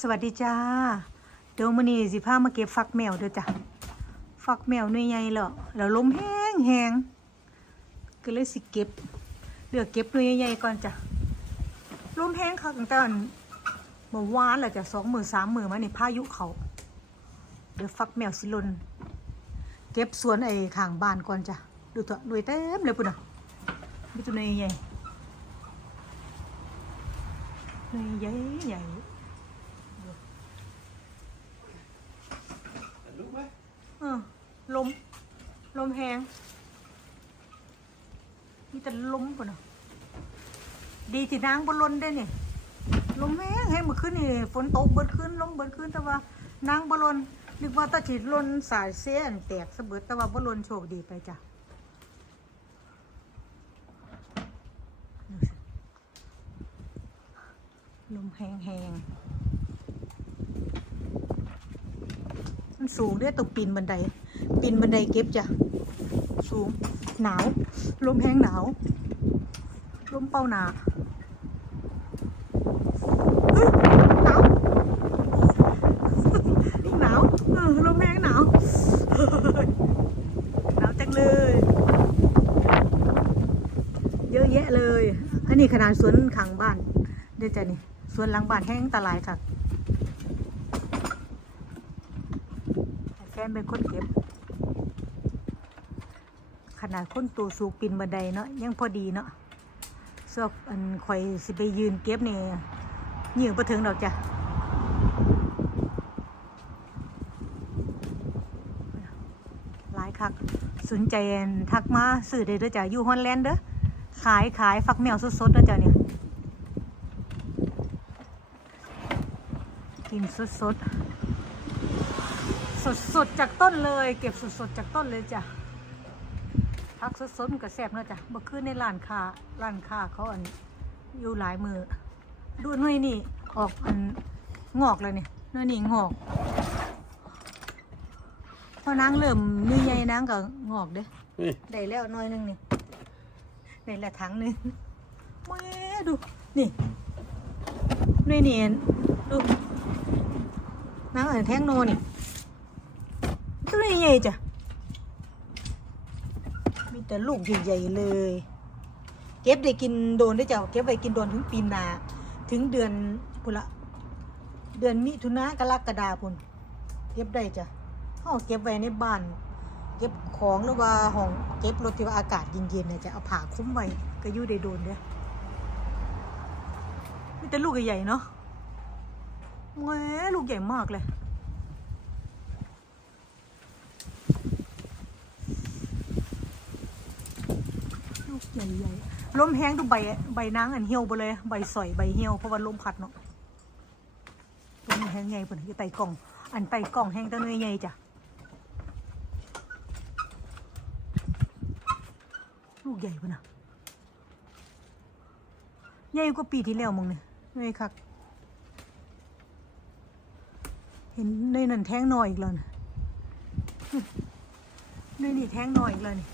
สวัสดีจ้า เดี๋ยวมื้อนี้สิพามาเก็บฟักแมวเด้อจ้ะ ฟักแมวหน่วยใหญ่แล้วแล้วลมแห้งแห้งก็เลยสิเก็บเลือกเก็บหน่วยใหญ่ๆก่อนจ้ะลมแห้งคักตั้งแต่อันเมื่อวานแหละจ้ะสองหมือสามหมือมานี่พายุเขาเดี๋ยวฟักแมวสิลน เก็บสวนไอ้ข้างบ้านก่อนจ้ะดูตัวหน่วยเต็มเลยปุ่นอะมีตัวหน่วยใหญ่หน่วยใหญ่ใหญ่ ลูกไหม เออลม ลมแหงมีแต่ลมปุ่นอะดีที่นางบนลนได้เนี่ยลมแห้งให้เมื่อคืนนี่ฝนตกเบิดขึ้นลมเบิดขึ้นแต่ว่านางบลนนึกว่าตาฉีดลนสายเสียนแตกสะเบิดแต่ว่าบลนโชคดีไปจ้ะลมแห้งแหงๆ มันสูงเด้วยต้องปีนบันไดปีนบันไดเก็บจ้ะสูงหนาวลมแห้งหนาวลมเป้าหนาหนาวหนาวลมแห้งหนาวหนาวจังเลย เยอะแยะเลย อันนี้ขนาดสวนขังบ้านเดี๋ยวจะนี่สวนหลังบ้านแห้งตะลายค่ะให้แฟ นเป็นคนเก็บ ขนาดคนตัวสูงปีนบันไดเนาะยังพอดีเนาะสอบอันข่อยสิไปยืนเก็บนี่ยืนประถึงดอกจ้ะหลายคักสนใจทักมาซื้อได้เด้อจ้ะอยู่ฮอนแลนด์เด้อขายขายฟักแมวสดๆเด้อจ้ะเนี่ยกินสดๆ สดๆจากต้นเลย เก็บสดๆจากต้นเลยจ้ะพักสดๆมันก็แซ่บเนาะจ้ะเมื่อคืนในร้านค้าร้านค้าเขาอันอยู่หลายมือดูหน่วยนี่ออกอันงอกเลยเนี่ยหน่วยนี่งอกพอนางเริ่มหนี่ใหญ่นางก็งอกเด้นี่ได้แล้วหน่อยหนึงนี่ได้ละถังหนึงแม่ดูนี่หน่วยนี่ดูนางอันแท่งโนนี่ ตัวใหญ่จ้ะ มีแต่ลูกใหญ่ๆเลย เก็บได้กินโดนได้เจ้าเก็บไว้กินโดนถึงปีนา ถึงเดือนพุละ เดือนมิถุนากรกฎาพุ่นเก็บได้จ้ะเขาเก็บไว้ในบ้าน เก็บของหรือว่าห้องเก็บรถที่ว่าอากาศเย็นๆนะจะเอาผ้าคุ้มไว้ก็ยู่ได้โดนเด้อมีแต่ลูกใหญ่ๆเนาะแหมลูกใหญ่มากเลย ลูกใหญ่ๆ ลมแห้งดูใบใบนางอันเหี่ยวไปเลยใบสอยใบเหี่ยวเพราะว่าลมพัดเนาะลมแห้งใหญ่เพิ่นอยู่ใต้กล่อง อันใต้กล่องแห้งแตะน้อยใหญ่จ้ะลูกใหญ่เพิ่นน่ะใหญ่กว่าปีที่แล้วมึงเนี่ยใหญ่คักเห็นในนั่นแท้งหน้อยอีกแล้วนะในนี่แท้งหน้อยอีกแล้วนี่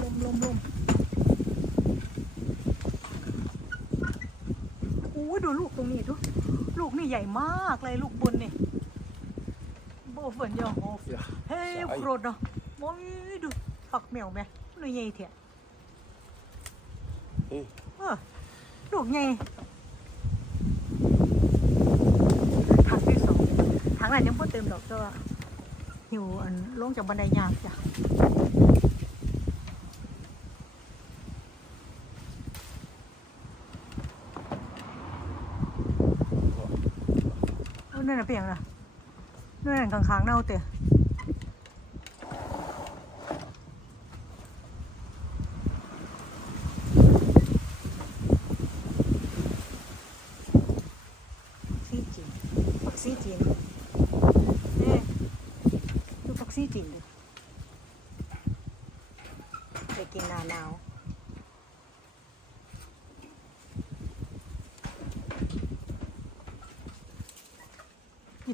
ลมลมลมโอ้ยดูลูกตรงนี้ทุกลูกนี่ ใหญ่มากเลยลูกบนนี่โบฝนยองโอ Ja. เฮ้ยโครดเนาะโอ้ยดูฝักแมวแม่หน่วยใหญ่เถอะนี่เออลูกใหญ่ถังที่สองถังนั้นยังพอเติมดอกแต่ว่าหิวอันลงจากบันไดยากจ้ะ เออ นั่นน่ะเป็นอย่างน่ะนั่นนะกลางๆเน่าเตะซี่จีนผักซี่จีนนี่ดูผักซี่จีนดูไปกินหนาหนาว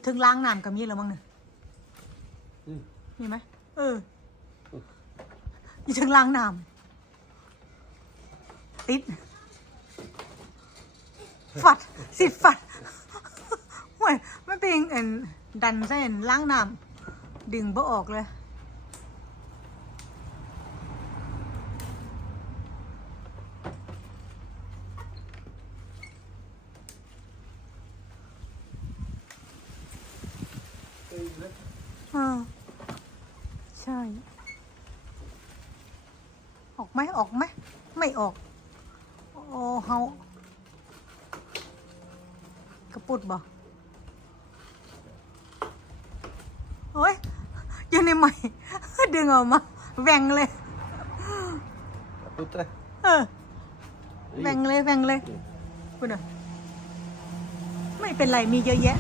ถึงล้างน้ำกับมีแล้วมั้งเนี่ยอืมมีไหมเอออยู่ถึงล้างน้ติด ฝัด สิฝัดเว้ยมันเป็นเอ็นดันใส่อันล้างน้ำดึงบ่ออกเลย อ่าใช่ ออกไหมออกไหมไม่ออก โอ้เฮากระปุดบ่โอ้ยอยู่ในใหม่ ดึงออกมาแหว่งเลย Putre. เออแหว่งเลยแหว่งเลยคุณอะไม่เป็นไรมีเยอะแยะ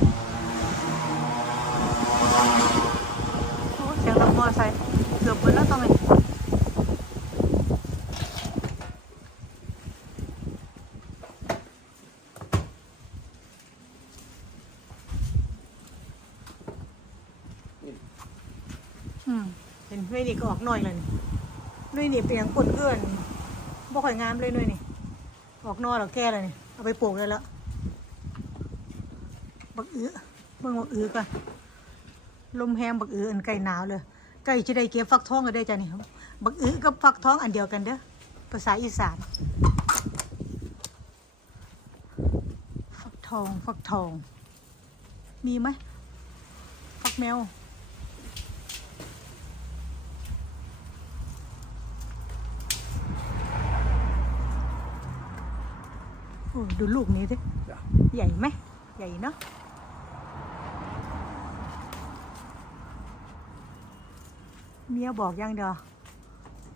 โอ้เสียงรถมอไซค์ เกือบหมดแล้วตรงนี้อืมเห็นด้วยนี่ก็ออกหน่อยเลยนี่ด้วยนี่เป็นอย่างปนเกลื่อนบ่ค่อยงามเลยด้วยนี่ ออกหนอแล้วแก่เลยนี่ เอาไปปลูกได้แล้วบักอื้อเบิ่งบักอื้อก่อนลมแห้งบักอื้ออันไก่หนาวเลย ไก่จะได้เก็บฟักทองก็ได้จ้ะนี่บักอื้อกับฟักทองอันเดียวกันเด้อภาษาอีสาน ฟักทองฟักทอง มีไหมฟักแมวโอ้ดูลูกนี้ดิ Ja. ใหญ่ไหม ใหญ่เนาะ เมียบอกยังเดียว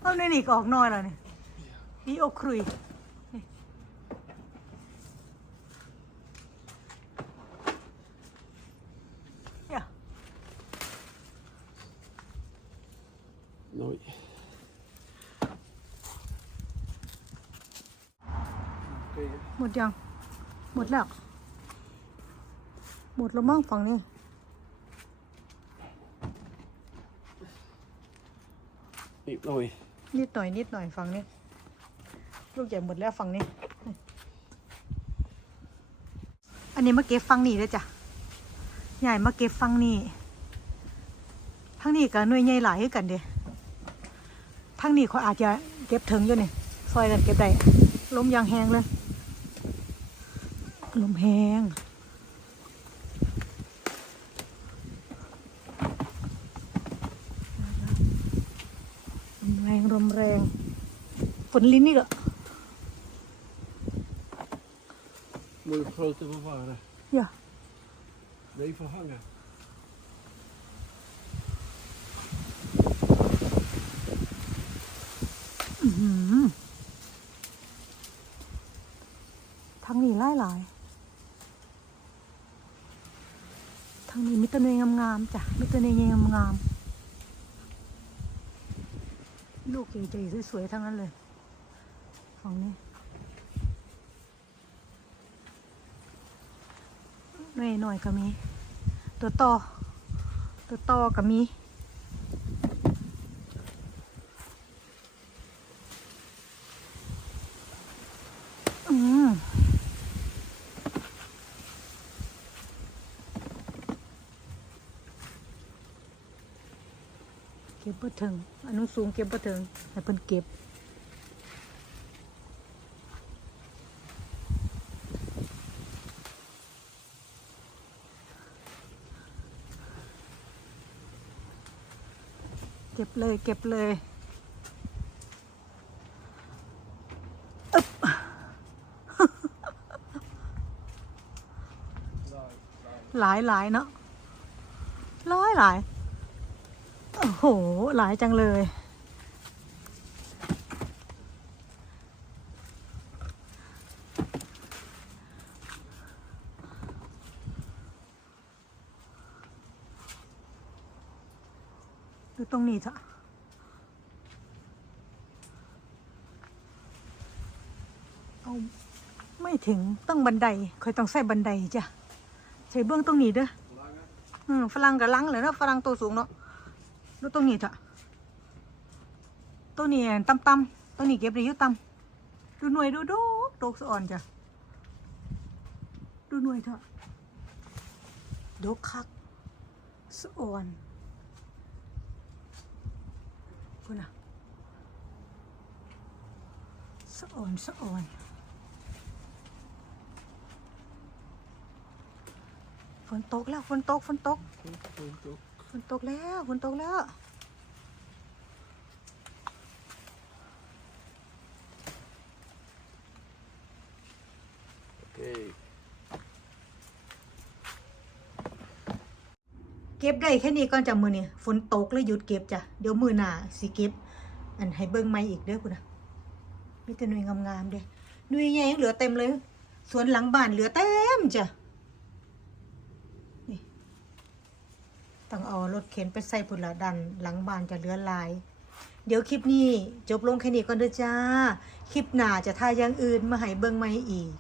เอาในนี่ก็ออกน้อยแล้วเนี่ยนี่อกครุยนี่เนี่ย Noi. หมดยัง หมดแล้ว หมดแล้วมั้งฝั่งนี้ Niệm noi. นิดหน่อยนิดหน่อยฝั่งนี้ ลูกใหญ่หมดแล้วฝั่งนี้ อันนี้มาเก็บฝั่งนี้เลยจ้ะใหญ่มาเก็บฝั่งนี้ทั้งนี้กับหน่วยใหญ่หลายคือกันเด้ทั้งนี้เขาอาจจะเก็บถึงอยู่นี่ซอยกันเก็บได้ลมยางแหงเลยลมแหง ลมแรงลมแรง ฝนลิ้นนี่ก็ Moet je grote bewaren. อย่า Nee, verhangen. อื้อหือทั้งนี้หลายหลายๆทั้งนี้มีแต้นวยงามๆจ้ะมีแต้นวยงามๆ ลูกใหญ่ๆสวยๆทั้งนั้นเลย ของนี้ไม่หน่อยๆก็มี ตัวต่อตัวต่อก็มี อืมเก็บบ่ถึงอันนู้นสูงเก็บบ่ถึงให้เพิ่นเก็บเก็บเลยเก็บเลยอึบหลายหลายเนาะหลายหลาย โอ้โห หลายจังเลย ดูตรงนี้เถอะเอาไม่ถึงต้องบันไดค่อยต้องใส่บันไดจ้ะใส่เบื้องตรงนี้เด้ออืมฝรั่งกับลังเลยเนาะฝรั่งตัวสูงเนาะ ดูตรงนี้เถอะตัวนี้ต่ำๆตัวนี้เก็บได้อยู่ต่ำดูดูหน่วยดูดูโตกสะอ่อนจ้ะดูหน่วยเถอะดกคักสะอ่อนคุณอะสะอ่อนสะอ่อนฝนตกแล้วฝนตกฝนตก Komt ook. ฝ นตกแล้วฝนตกแล้ว Oké. เก็บได้แค่นี้ก่อนจ้ะมือนี่ฝนตกเลยหยุดเก็บจ้ะ เดี๋ยวมือหน้าสิเก็บ อันให้เบิ่งใหม่อีกเด้อคุณนะมีแต่หน่วยงามๆเด้หน่วยใหญ่ยังเหลือเต็มเลย สวนหลังบ้านเหลือเต็มจ้ะ ต้องเอารถเข็นไปใส่พุ่นละดัน หลังบานจะเลือลาย เดี๋ยวคลิปนี้จบลงแค่นี้ก่อนเด้อจ้า คลิปหน้าจะท่าอย่างอื่นมาให้เบิ่งใหม่อีก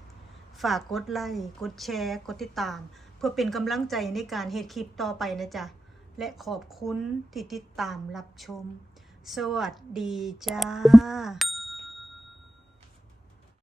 ฝากกดไลค์กดแชร์กดติดตาม เพื่อเป็นกำลังใจในการเฮ็ดคลิปต่อไปนะจ๊ะและขอบคุณที่ติดตามรับชม สวัสดีจ้า